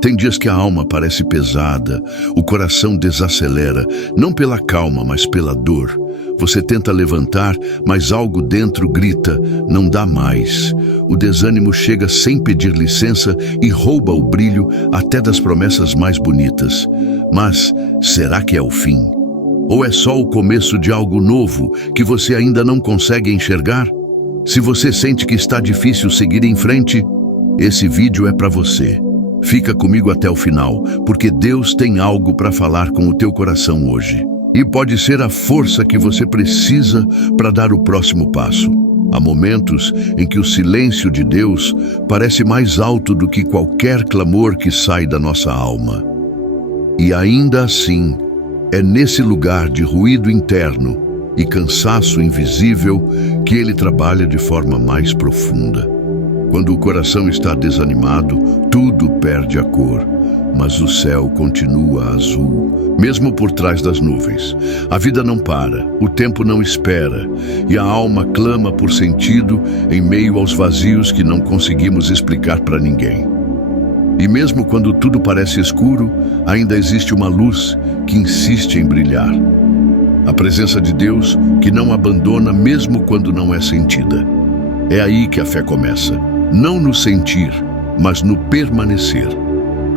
Tem dias que a alma parece pesada, o coração desacelera, não pela calma, mas pela dor. Você tenta levantar, mas algo dentro grita, não dá mais. O desânimo chega sem pedir licença e rouba o brilho até das promessas mais bonitas. Mas será que é o fim? Ou é só o começo de algo novo que você ainda não consegue enxergar? Se você sente que está difícil seguir em frente, esse vídeo é para você. Fica comigo até o final, porque Deus tem algo para falar com o teu coração hoje. E pode ser a força que você precisa para dar o próximo passo. Há momentos em que o silêncio de Deus parece mais alto do que qualquer clamor que sai da nossa alma. E ainda assim, é nesse lugar de ruído interno e cansaço invisível que Ele trabalha de forma mais profunda. Quando o coração está desanimado, tudo perde a cor, mas o céu continua azul, mesmo por trás das nuvens. A vida não para, o tempo não espera, e a alma clama por sentido em meio aos vazios que não conseguimos explicar para ninguém. E mesmo quando tudo parece escuro, ainda existe uma luz que insiste em brilhar. A presença de Deus que não abandona mesmo quando não é sentida. É aí que a fé começa. Não no sentir, mas no permanecer.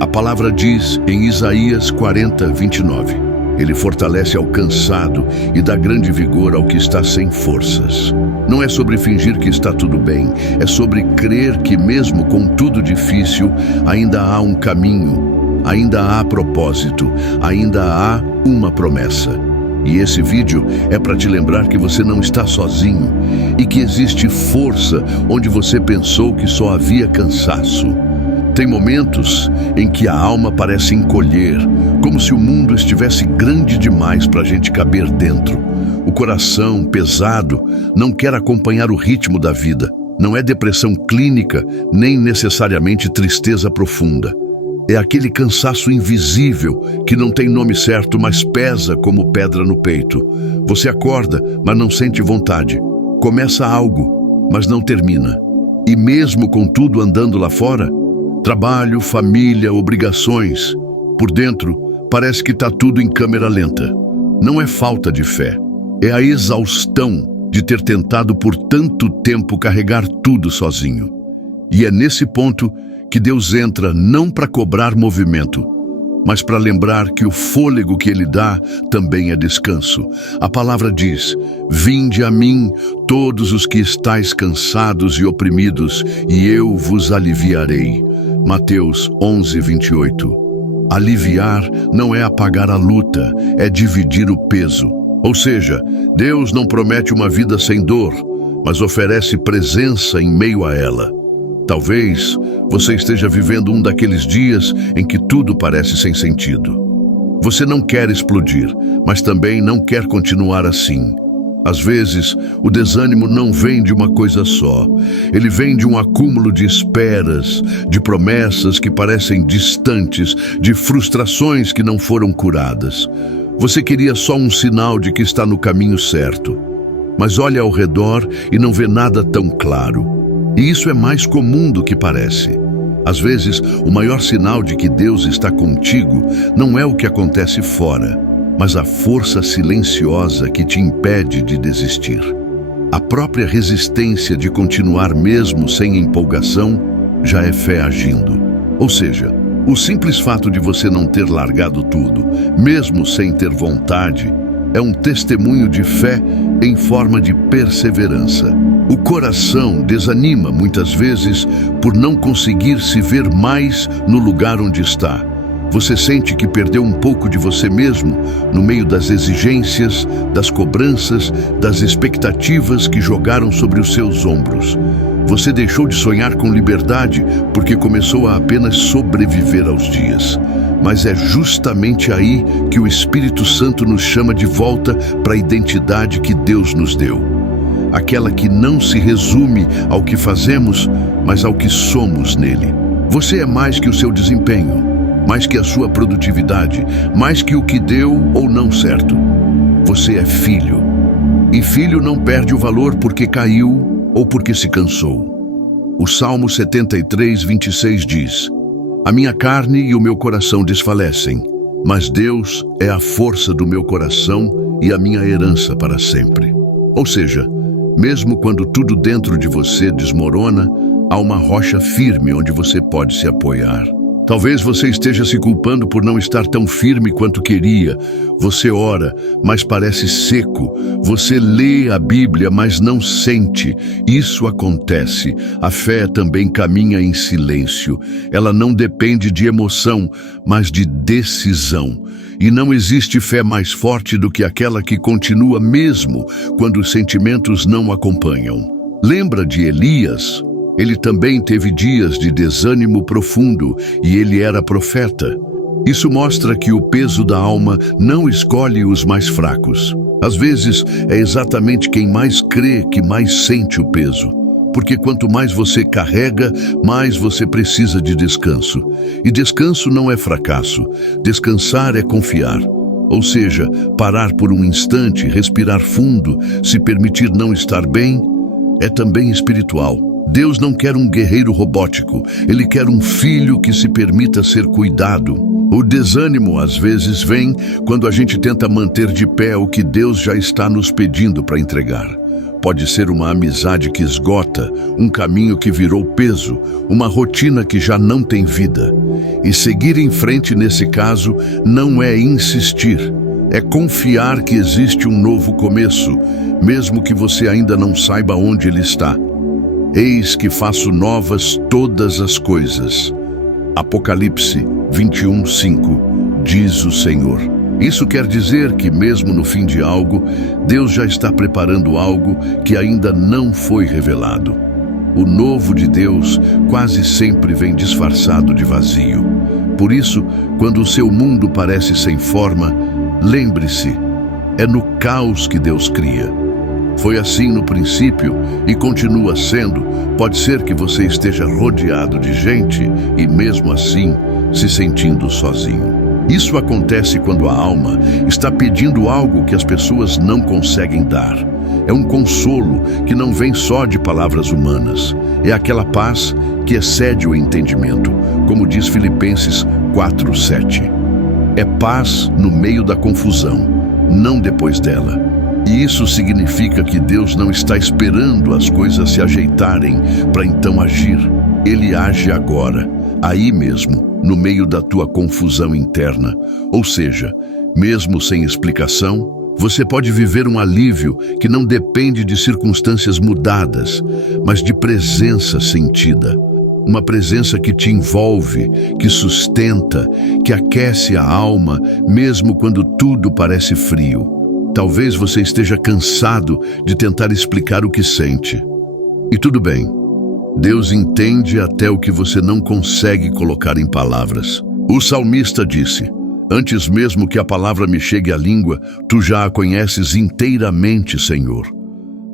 A palavra diz em Isaías 40:29, Ele fortalece ao cansado e dá grande vigor ao que está sem forças. Não é sobre fingir que está tudo bem, é sobre crer que mesmo com tudo difícil, ainda há um caminho, ainda há propósito, ainda há uma promessa. E esse vídeo é para te lembrar que você não está sozinho e que existe força onde você pensou que só havia cansaço. Tem momentos em que a alma parece encolher, como se o mundo estivesse grande demais para a gente caber dentro. O coração, pesado, não quer acompanhar o ritmo da vida. Não é depressão clínica, nem necessariamente tristeza profunda. É aquele cansaço invisível que não tem nome certo, mas pesa como pedra no peito. Você acorda, mas não sente vontade. Começa algo, mas não termina. E mesmo com tudo andando lá fora, trabalho, família, obrigações, por dentro parece que está tudo em câmera lenta. Não é falta de fé, é a exaustão de ter tentado por tanto tempo carregar tudo sozinho. E é nesse ponto que Deus entra não para cobrar movimento, mas para lembrar que o fôlego que Ele dá também é descanso. A palavra diz, vinde a mim todos os que estáis cansados e oprimidos, e eu vos aliviarei. Mateus 11:28. Aliviar não é apagar a luta, é dividir o peso. Ou seja, Deus não promete uma vida sem dor, mas oferece presença em meio a ela. Talvez você esteja vivendo um daqueles dias em que tudo parece sem sentido. Você não quer explodir, mas também não quer continuar assim. Às vezes, o desânimo não vem de uma coisa só. Ele vem de um acúmulo de esperas, de promessas que parecem distantes, de frustrações que não foram curadas. Você queria só um sinal de que está no caminho certo, mas olha ao redor e não vê nada tão claro. E isso é mais comum do que parece. Às vezes, o maior sinal de que Deus está contigo não é o que acontece fora, mas a força silenciosa que te impede de desistir. A própria resistência de continuar mesmo sem empolgação já é fé agindo. Ou seja, o simples fato de você não ter largado tudo, mesmo sem ter vontade, é um testemunho de fé em forma de perseverança. O coração desanima muitas vezes por não conseguir se ver mais no lugar onde está. Você sente que perdeu um pouco de você mesmo no meio das exigências, das cobranças, das expectativas que jogaram sobre os seus ombros. Você deixou de sonhar com liberdade porque começou a apenas sobreviver aos dias. Mas é justamente aí que o Espírito Santo nos chama de volta para a identidade que Deus nos deu. Aquela que não se resume ao que fazemos, mas ao que somos nele. Você é mais que o seu desempenho, mais que a sua produtividade, mais que o que deu ou não certo. Você é filho. E filho não perde o valor porque caiu ou porque se cansou. O Salmo 73:26 diz: A minha carne e o meu coração desfalecem, mas Deus é a força do meu coração e a minha herança para sempre. Ou seja, mesmo quando tudo dentro de você desmorona, há uma rocha firme onde você pode se apoiar. Talvez você esteja se culpando por não estar tão firme quanto queria. Você ora, mas parece seco. Você lê a Bíblia, mas não sente. Isso acontece. A fé também caminha em silêncio. Ela não depende de emoção, mas de decisão. E não existe fé mais forte do que aquela que continua mesmo quando os sentimentos não acompanham. Lembra de Elias? Ele também teve dias de desânimo profundo e ele era profeta. Isso mostra que o peso da alma não escolhe os mais fracos. Às vezes, é exatamente quem mais crê que mais sente o peso. Porque quanto mais você carrega, mais você precisa de descanso. E descanso não é fracasso. Descansar é confiar. Ou seja, parar por um instante, respirar fundo, se permitir não estar bem, é também espiritual. Deus não quer um guerreiro robótico, Ele quer um filho que se permita ser cuidado. O desânimo às vezes vem quando a gente tenta manter de pé o que Deus já está nos pedindo para entregar. Pode ser uma amizade que esgota, um caminho que virou peso, uma rotina que já não tem vida. E seguir em frente nesse caso não é insistir, é confiar que existe um novo começo, mesmo que você ainda não saiba onde ele está. Eis que faço novas todas as coisas. Apocalipse 21:5, diz o Senhor. Isso quer dizer que mesmo no fim de algo, Deus já está preparando algo que ainda não foi revelado. O novo de Deus quase sempre vem disfarçado de vazio. Por isso, quando o seu mundo parece sem forma, lembre-se, é no caos que Deus cria. Foi assim no princípio e continua sendo. Pode ser que você esteja rodeado de gente e mesmo assim se sentindo sozinho. Isso acontece quando a alma está pedindo algo que as pessoas não conseguem dar. É um consolo que não vem só de palavras humanas. É aquela paz que excede o entendimento, como diz Filipenses 4:7. É paz no meio da confusão, não depois dela. E isso significa que Deus não está esperando as coisas se ajeitarem para então agir. Ele age agora, aí mesmo, no meio da tua confusão interna. Ou seja, mesmo sem explicação, você pode viver um alívio que não depende de circunstâncias mudadas, mas de presença sentida. Uma presença que te envolve, que sustenta, que aquece a alma, mesmo quando tudo parece frio. Talvez você esteja cansado de tentar explicar o que sente. E tudo bem. Deus entende até o que você não consegue colocar em palavras. O salmista disse: "Antes mesmo que a palavra me chegue à língua, tu já a conheces inteiramente, Senhor."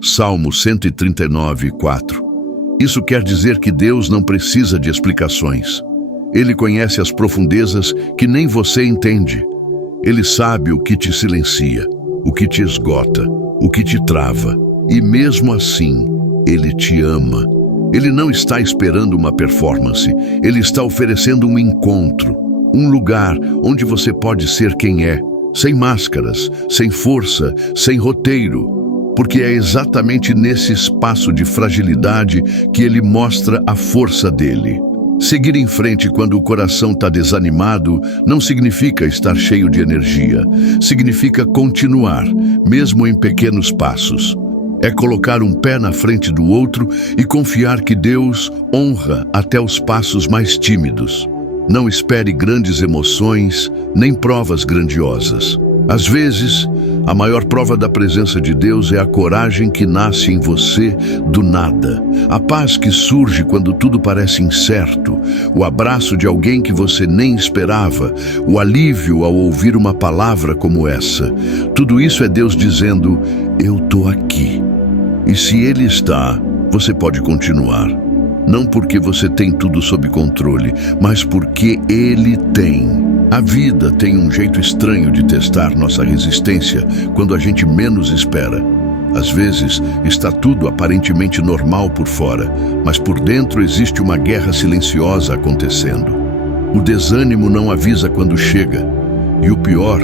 Salmo 139:4. Isso quer dizer que Deus não precisa de explicações. Ele conhece as profundezas que nem você entende. Ele sabe o que te silencia, o que te esgota, o que te trava. E mesmo assim, Ele te ama. Ele não está esperando uma performance. Ele está oferecendo um encontro, um lugar onde você pode ser quem é, sem máscaras, sem força, sem roteiro. Porque é exatamente nesse espaço de fragilidade que Ele mostra a força dele. Seguir em frente quando o coração está desanimado não significa estar cheio de energia. Significa continuar, mesmo em pequenos passos. É colocar um pé na frente do outro e confiar que Deus honra até os passos mais tímidos. Não espere grandes emoções, nem provas grandiosas. Às vezes, a maior prova da presença de Deus é a coragem que nasce em você do nada. A paz que surge quando tudo parece incerto. O abraço de alguém que você nem esperava. O alívio ao ouvir uma palavra como essa. Tudo isso é Deus dizendo: "Eu estou aqui." E se Ele está, você pode continuar. Não porque você tem tudo sob controle, mas porque Ele tem. A vida tem um jeito estranho de testar nossa resistência quando a gente menos espera. Às vezes, está tudo aparentemente normal por fora, mas por dentro existe uma guerra silenciosa acontecendo. O desânimo não avisa quando chega. E o pior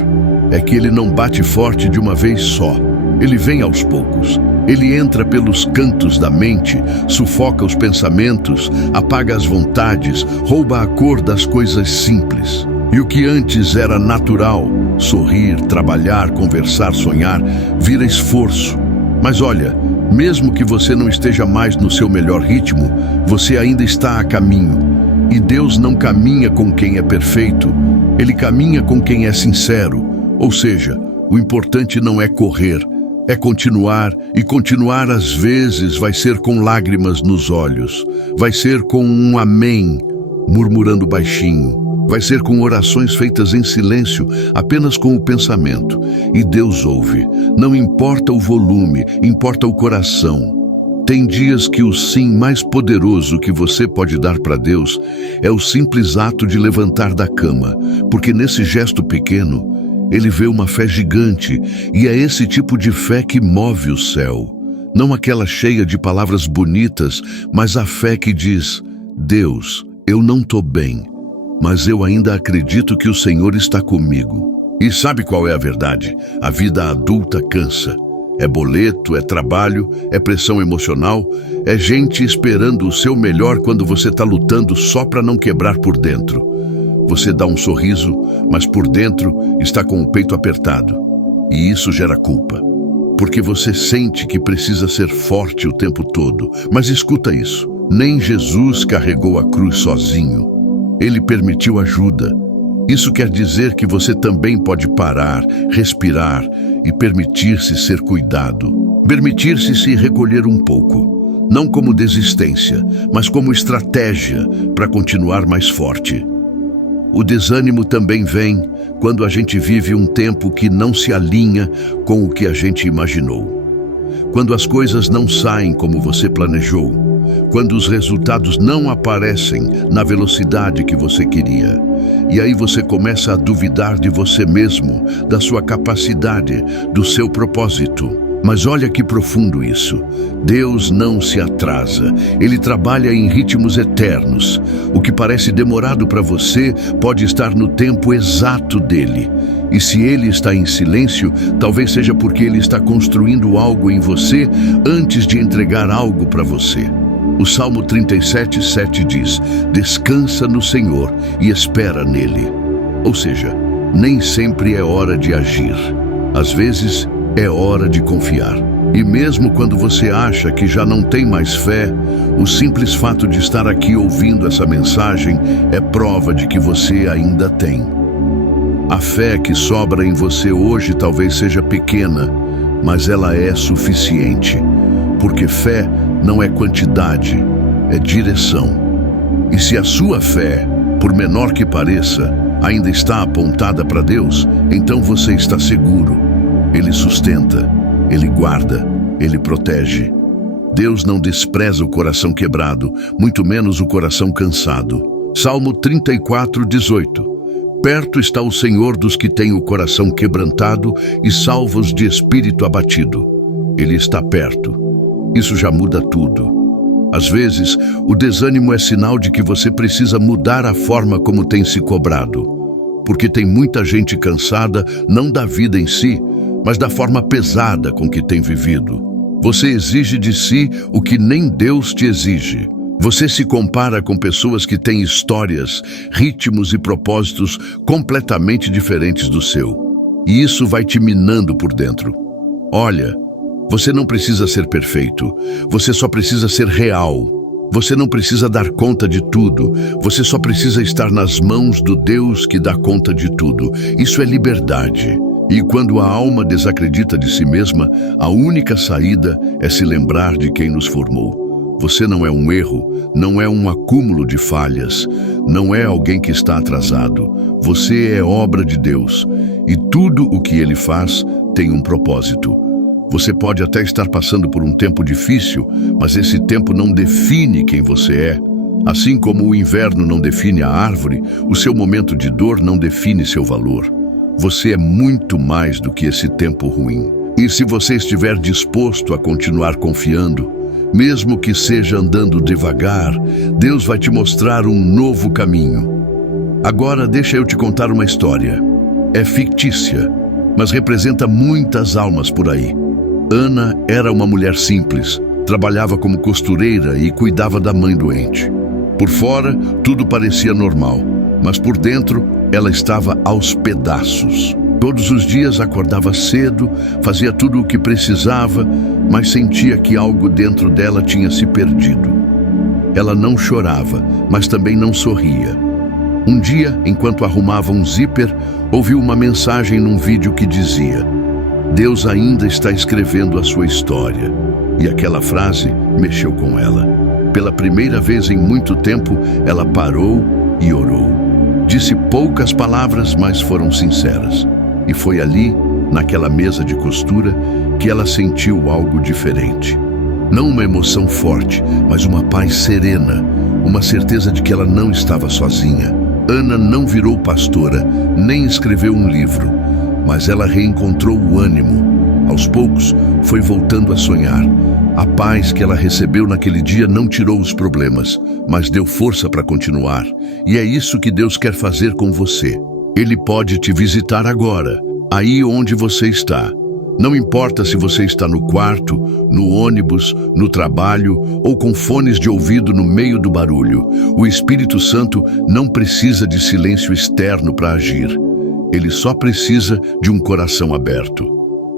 é que ele não bate forte de uma vez só. Ele vem aos poucos. Ele entra pelos cantos da mente, sufoca os pensamentos, apaga as vontades, rouba a cor das coisas simples. E o que antes era natural, sorrir, trabalhar, conversar, sonhar, vira esforço. Mas olha, mesmo que você não esteja mais no seu melhor ritmo, você ainda está a caminho. E Deus não caminha com quem é perfeito, Ele caminha com quem é sincero. Ou seja, o importante não é correr, é continuar, e continuar às vezes vai ser com lágrimas nos olhos, vai ser com um amém, murmurando baixinho, vai ser com orações feitas em silêncio, apenas com o pensamento. E Deus ouve. Não importa o volume, importa o coração. Tem dias que o sim mais poderoso que você pode dar para Deus é o simples ato de levantar da cama, porque nesse gesto pequeno, Ele vê uma fé gigante, e é esse tipo de fé que move o céu. Não aquela cheia de palavras bonitas, mas a fé que diz: Deus, eu não estou bem, mas eu ainda acredito que o Senhor está comigo. E sabe qual é a verdade? A vida adulta cansa. É boleto, é trabalho, é pressão emocional, é gente esperando o seu melhor quando você está lutando só para não quebrar por dentro. Você dá um sorriso, mas por dentro está com o peito apertado. E isso gera culpa, porque você sente que precisa ser forte o tempo todo. Mas escuta isso, nem Jesus carregou a cruz sozinho. Ele permitiu ajuda. Isso quer dizer que você também pode parar, respirar e permitir-se ser cuidado. Permitir-se se recolher um pouco. Não como desistência, mas como estratégia para continuar mais forte. O desânimo também vem quando a gente vive um tempo que não se alinha com o que a gente imaginou. Quando as coisas não saem como você planejou. Quando os resultados não aparecem na velocidade que você queria. E aí você começa a duvidar de você mesmo, da sua capacidade, do seu propósito. Mas olha que profundo isso. Deus não se atrasa. Ele trabalha em ritmos eternos. O que parece demorado para você pode estar no tempo exato dele. E se ele está em silêncio, talvez seja porque ele está construindo algo em você antes de entregar algo para você. O Salmo 37:7 diz: descansa no Senhor e espera nele. Ou seja, nem sempre é hora de agir. Às vezes, é hora de confiar. E mesmo quando você acha que já não tem mais fé, o simples fato de estar aqui ouvindo essa mensagem é prova de que você ainda tem. A fé que sobra em você hoje talvez seja pequena, mas ela é suficiente. Porque fé não é quantidade, é direção. E se a sua fé, por menor que pareça, ainda está apontada para Deus, então você está seguro. Ele sustenta, Ele guarda, Ele protege. Deus não despreza o coração quebrado, muito menos o coração cansado. Salmo 34:18. Perto está o Senhor dos que têm o coração quebrantado e salvos de espírito abatido. Ele está perto. Isso já muda tudo. Às vezes, o desânimo é sinal de que você precisa mudar a forma como tem se cobrado. Porque tem muita gente cansada, não da vida em si, mas da forma pesada com que tem vivido. Você exige de si o que nem Deus te exige. Você se compara com pessoas que têm histórias, ritmos e propósitos completamente diferentes do seu. E isso vai te minando por dentro. Olha, você não precisa ser perfeito, você só precisa ser real. Você não precisa dar conta de tudo, você só precisa estar nas mãos do Deus que dá conta de tudo. Isso é liberdade. E quando a alma desacredita de si mesma, a única saída é se lembrar de quem nos formou. Você não é um erro, não é um acúmulo de falhas, não é alguém que está atrasado. Você é obra de Deus, e tudo o que Ele faz tem um propósito. Você pode até estar passando por um tempo difícil, mas esse tempo não define quem você é. Assim como o inverno não define a árvore, o seu momento de dor não define seu valor. Você é muito mais do que esse tempo ruim. E se você estiver disposto a continuar confiando, mesmo que seja andando devagar, Deus vai te mostrar um novo caminho. Agora deixa eu te contar uma história. É fictícia, mas representa muitas almas por aí. Ana era uma mulher simples, trabalhava como costureira e cuidava da mãe doente. Por fora, tudo parecia normal, mas por dentro, ela estava aos pedaços. Todos os dias acordava cedo, fazia tudo o que precisava, mas sentia que algo dentro dela tinha se perdido. Ela não chorava, mas também não sorria. Um dia, enquanto arrumava um zíper, ouviu uma mensagem num vídeo que dizia: "Deus ainda está escrevendo a sua história." E aquela frase mexeu com ela. Pela primeira vez em muito tempo, ela parou e orou. Disse poucas palavras, mas foram sinceras. E foi ali, naquela mesa de costura, que ela sentiu algo diferente. Não uma emoção forte, mas uma paz serena, uma certeza de que ela não estava sozinha. Ana não virou pastora, nem escreveu um livro, mas ela reencontrou o ânimo. Aos poucos, foi voltando a sonhar. A paz que ela recebeu naquele dia não tirou os problemas, mas deu força para continuar. E é isso que Deus quer fazer com você. Ele pode te visitar agora, aí onde você está. Não importa se você está no quarto, no ônibus, no trabalho ou com fones de ouvido no meio do barulho. O Espírito Santo não precisa de silêncio externo para agir. Ele só precisa de um coração aberto.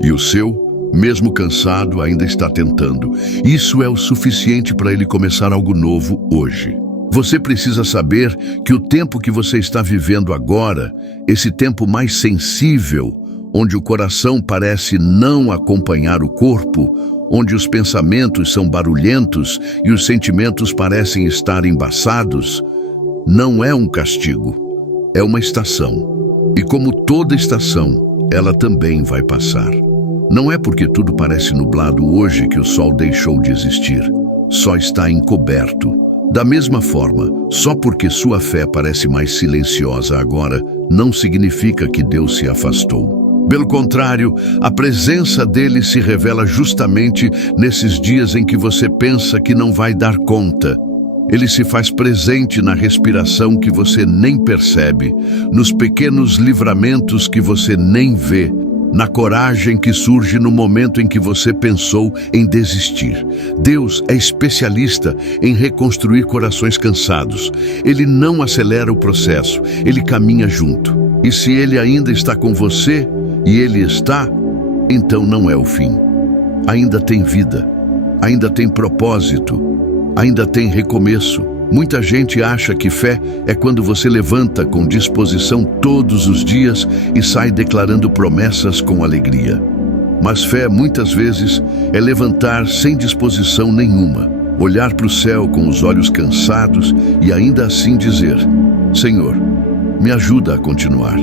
E o seu, mesmo cansado, ainda está tentando. Isso é o suficiente para ele começar algo novo hoje. Você precisa saber que o tempo que você está vivendo agora, esse tempo mais sensível, onde o coração parece não acompanhar o corpo, onde os pensamentos são barulhentos e os sentimentos parecem estar embaçados, não é um castigo, é uma estação. E como toda estação, ela também vai passar. Não é porque tudo parece nublado hoje que o sol deixou de existir. Só está encoberto. Da mesma forma, só porque sua fé parece mais silenciosa agora, não significa que Deus se afastou. Pelo contrário, a presença dele se revela justamente nesses dias em que você pensa que não vai dar conta. Ele se faz presente na respiração que você nem percebe, nos pequenos livramentos que você nem vê, na coragem que surge no momento em que você pensou em desistir. Deus é especialista em reconstruir corações cansados. Ele não acelera o processo, ele caminha junto. E se ele ainda está com você, e ele está, então não é o fim. Ainda tem vida, ainda tem propósito, ainda tem recomeço. Muita gente acha que fé é quando você levanta com disposição todos os dias e sai declarando promessas com alegria. Mas fé, muitas vezes, é levantar sem disposição nenhuma, olhar para o céu com os olhos cansados e ainda assim dizer: "Senhor, me ajuda a continuar."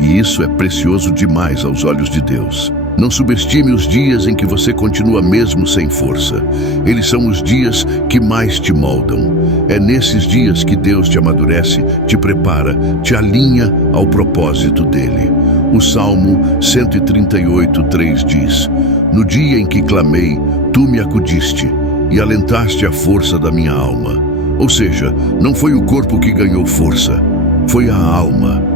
E isso é precioso demais aos olhos de Deus. Não subestime os dias em que você continua mesmo sem força. Eles são os dias que mais te moldam. É nesses dias que Deus te amadurece, te prepara, te alinha ao propósito dele. O Salmo 138:3 diz: "No dia em que clamei, tu me acudiste e alentaste a força da minha alma." Ou seja, não foi o corpo que ganhou força, foi a alma.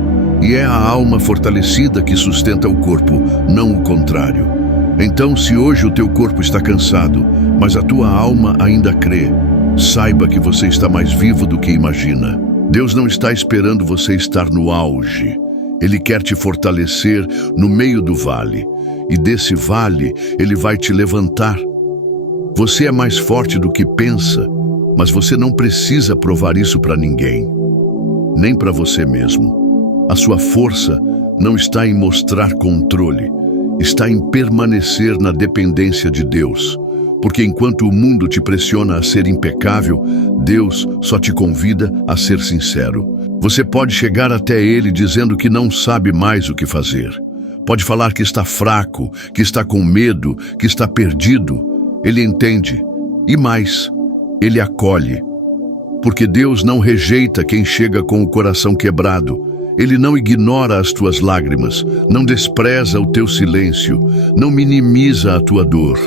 E é a alma fortalecida que sustenta o corpo, não o contrário. Então, se hoje o teu corpo está cansado, mas a tua alma ainda crê, saiba que você está mais vivo do que imagina. Deus não está esperando você estar no auge. Ele quer te fortalecer no meio do vale. E desse vale, Ele vai te levantar. Você é mais forte do que pensa, mas você não precisa provar isso para ninguém, nem para você mesmo. A sua força não está em mostrar controle, está em permanecer na dependência de Deus. Porque enquanto o mundo te pressiona a ser impecável, Deus só te convida a ser sincero. Você pode chegar até Ele dizendo que não sabe mais o que fazer. Pode falar que está fraco, que está com medo, que está perdido. Ele entende. E mais, Ele acolhe. Porque Deus não rejeita quem chega com o coração quebrado. Ele não ignora as tuas lágrimas, não despreza o teu silêncio, não minimiza a tua dor.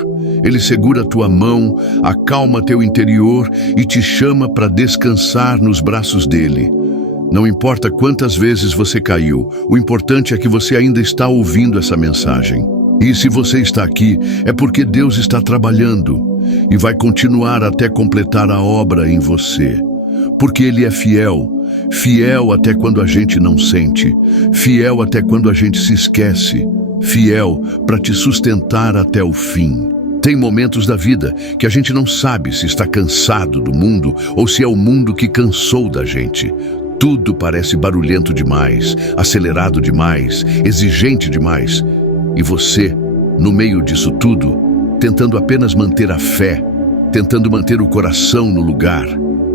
Ele segura a tua mão, acalma teu interior e te chama para descansar nos braços dele. Não importa quantas vezes você caiu, o importante é que você ainda está ouvindo essa mensagem. E se você está aqui, é porque Deus está trabalhando e vai continuar até completar a obra em você. Porque Ele é fiel, fiel até quando a gente não sente, fiel até quando a gente se esquece, fiel para te sustentar até o fim. Tem momentos da vida que a gente não sabe se está cansado do mundo ou se é o mundo que cansou da gente. Tudo parece barulhento demais, acelerado demais, exigente demais. E você, no meio disso tudo, tentando apenas manter a fé, tentando manter o coração no lugar,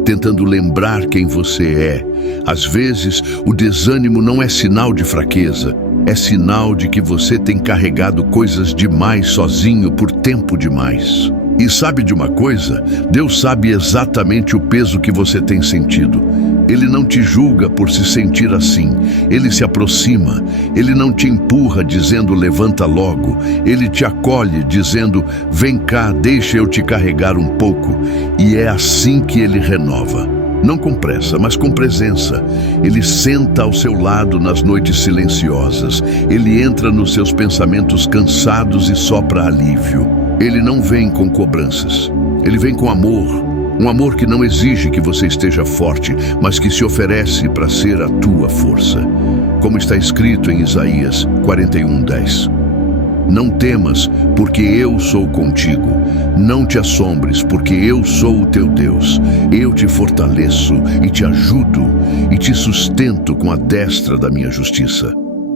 tentando lembrar quem você é. Às vezes, o desânimo não é sinal de fraqueza, é sinal de que você tem carregado coisas demais sozinho por tempo demais. E sabe de uma coisa? Deus sabe exatamente o peso que você tem sentido. Ele não te julga por se sentir assim. Ele se aproxima. Ele não te empurra dizendo levanta logo. Ele te acolhe dizendo vem cá, deixa eu te carregar um pouco. E é assim que Ele renova. Não com pressa, mas com presença. Ele senta ao seu lado nas noites silenciosas. Ele entra nos seus pensamentos cansados e sopra alívio. Ele não vem com cobranças. Ele vem com amor. Um amor que não exige que você esteja forte, mas que se oferece para ser a tua força. Como está escrito em Isaías 41:10. Não temas, porque eu sou contigo. Não te assombres, porque eu sou o teu Deus. Eu te fortaleço e te ajudo e te sustento com a destra da minha justiça.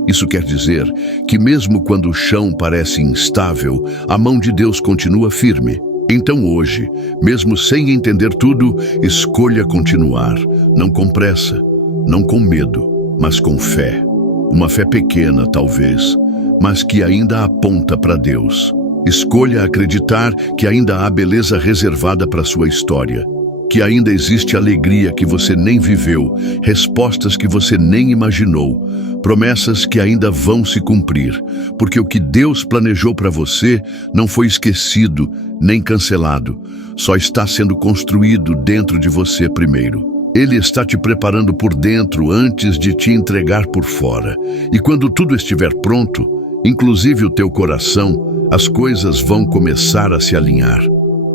Isso quer dizer que mesmo quando o chão parece instável, a mão de Deus continua firme. Então hoje, mesmo sem entender tudo, escolha continuar, não com pressa, não com medo, mas com fé. Uma fé pequena, talvez, mas que ainda aponta para Deus. Escolha acreditar que ainda há beleza reservada para sua história, que ainda existe alegria que você nem viveu, respostas que você nem imaginou, promessas que ainda vão se cumprir, porque o que Deus planejou para você não foi esquecido nem cancelado, só está sendo construído dentro de você primeiro. Ele está te preparando por dentro antes de te entregar por fora. E quando tudo estiver pronto, inclusive o teu coração, as coisas vão começar a se alinhar.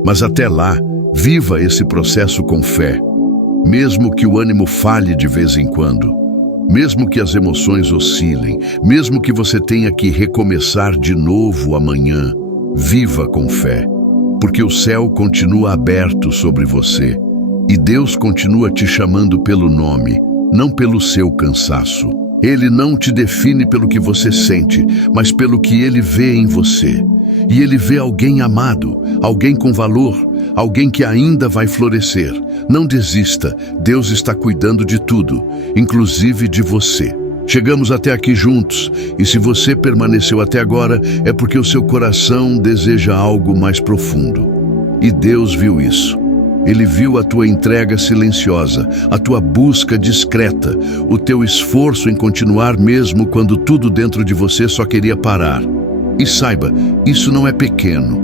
Mas até lá, viva esse processo com fé, mesmo que o ânimo falhe de vez em quando, mesmo que as emoções oscilem, mesmo que você tenha que recomeçar de novo amanhã, viva com fé, porque o céu continua aberto sobre você e Deus continua te chamando pelo nome, não pelo seu cansaço. Ele não te define pelo que você sente, mas pelo que Ele vê em você. E Ele vê alguém amado, alguém com valor, alguém que ainda vai florescer. Não desista, Deus está cuidando de tudo, inclusive de você. Chegamos até aqui juntos, e se você permaneceu até agora, é porque o seu coração deseja algo mais profundo. E Deus viu isso. Ele viu a tua entrega silenciosa, a tua busca discreta, o teu esforço em continuar mesmo quando tudo dentro de você só queria parar. E saiba, isso não é pequeno.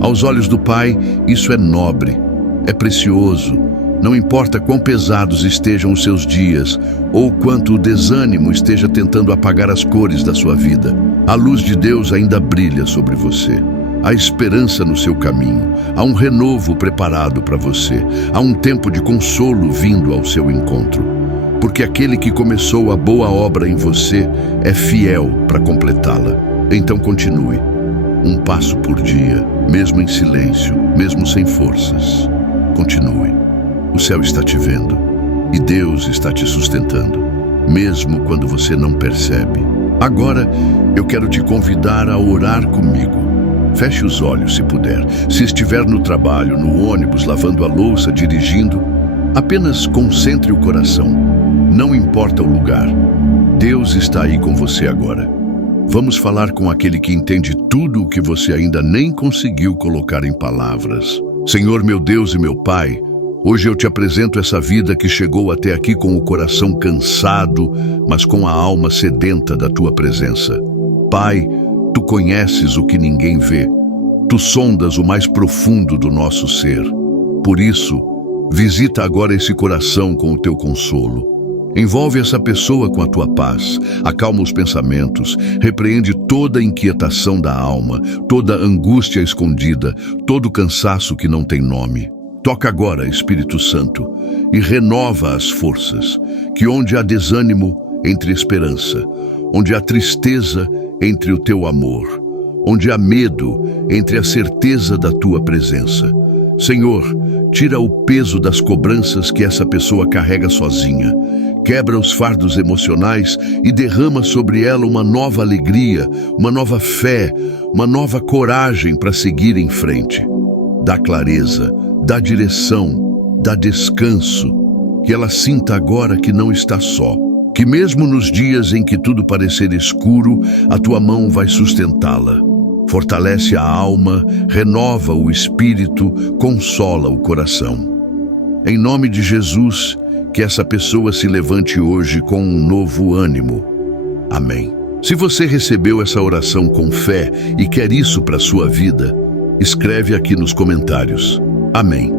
Aos olhos do Pai, isso é nobre, é precioso. Não importa quão pesados estejam os seus dias, ou quanto o desânimo esteja tentando apagar as cores da sua vida, a luz de Deus ainda brilha sobre você. Há esperança no seu caminho, há um renovo preparado para você, há um tempo de consolo vindo ao seu encontro. Porque aquele que começou a boa obra em você é fiel para completá-la. Então continue, um passo por dia, mesmo em silêncio, mesmo sem forças. Continue. O céu está te vendo e Deus está te sustentando, mesmo quando você não percebe. Agora, eu quero te convidar a orar comigo. Feche os olhos se puder. Se estiver no trabalho, no ônibus, lavando a louça, dirigindo, apenas concentre o coração. Não importa o lugar. Deus está aí com você agora. Vamos falar com aquele que entende tudo o que você ainda nem conseguiu colocar em palavras. Senhor, meu Deus e meu Pai, hoje eu te apresento essa vida que chegou até aqui com o coração cansado, mas com a alma sedenta da tua presença. Pai, tu conheces o que ninguém vê. Tu sondas o mais profundo do nosso ser. Por isso, visita agora esse coração com o teu consolo. Envolve essa pessoa com a tua paz, acalma os pensamentos, repreende toda a inquietação da alma, toda angústia escondida, todo cansaço que não tem nome. Toca agora, Espírito Santo, e renova as forças, que onde há desânimo, entre esperança, onde há tristeza, entre o teu amor, onde há medo, entre a certeza da tua presença. Senhor, tira o peso das cobranças que essa pessoa carrega sozinha, quebra os fardos emocionais e derrama sobre ela uma nova alegria, uma nova fé, uma nova coragem para seguir em frente. Dá clareza, dá direção, dá descanso, que ela sinta agora que não está só, que mesmo nos dias em que tudo parecer escuro, a tua mão vai sustentá-la. Fortalece a alma, renova o espírito, consola o coração. Em nome de Jesus, que essa pessoa se levante hoje com um novo ânimo. Amém. Se você recebeu essa oração com fé e quer isso para a sua vida, escreve aqui nos comentários. Amém.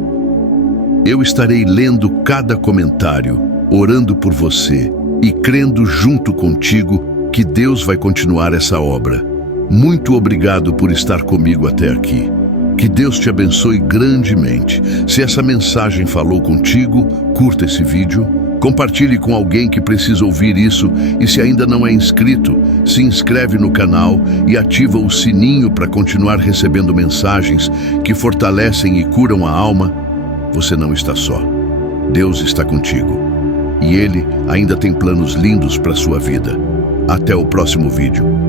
Eu estarei lendo cada comentário, orando por você e crendo junto contigo que Deus vai continuar essa obra. Muito obrigado por estar comigo até aqui. Que Deus te abençoe grandemente. Se essa mensagem falou contigo, curta esse vídeo, compartilhe com alguém que precisa ouvir isso e se ainda não é inscrito, se inscreve no canal e ativa o sininho para continuar recebendo mensagens que fortalecem e curam a alma. Você não está só. Deus está contigo. E Ele ainda tem planos lindos para a sua vida. Até o próximo vídeo.